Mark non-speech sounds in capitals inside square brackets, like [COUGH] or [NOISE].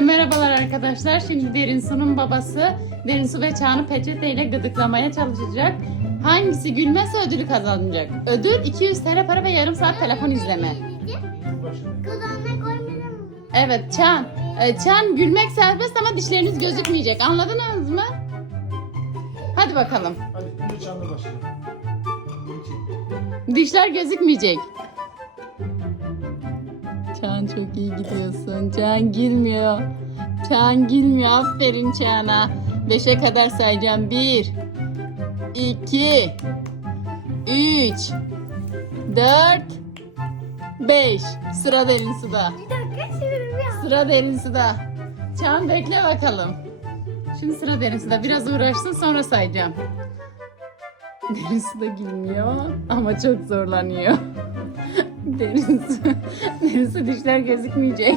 Herkese merhabalar arkadaşlar. Şimdi Derin Su'nun babası Derin Su ve Çağan'ı peçeteyle gıdıklamaya çalışacak. Hangisi gülmezse ödülü kazanacak. Ödül 200 TL para ve yarım saat telefon izleme. Evet Çağan. Ee, Çağan gülmek serbest ama dişleriniz gözükmeyecek. Anladınız mı? Hadi bakalım. Hadi. Dişler gözükmeyecek. Çağan çok iyi gidiyorsun. Çağan gülmüyor. Çağan gülmüyor. Aferin Çağan'a. Beşe kadar sayacağım. Bir, iki, üç, dört, beş. Sıra derin suda. Bir dakika şimdi bir Sıra derin suda. Çağan bekle bakalım. Şimdi sıra derin suda. Biraz uğraşsın sonra sayacağım. [LAUGHS] Derin suda gülmüyor ama çok zorlanıyor. [LAUGHS] derin Gözü dişler gözükmeyecek.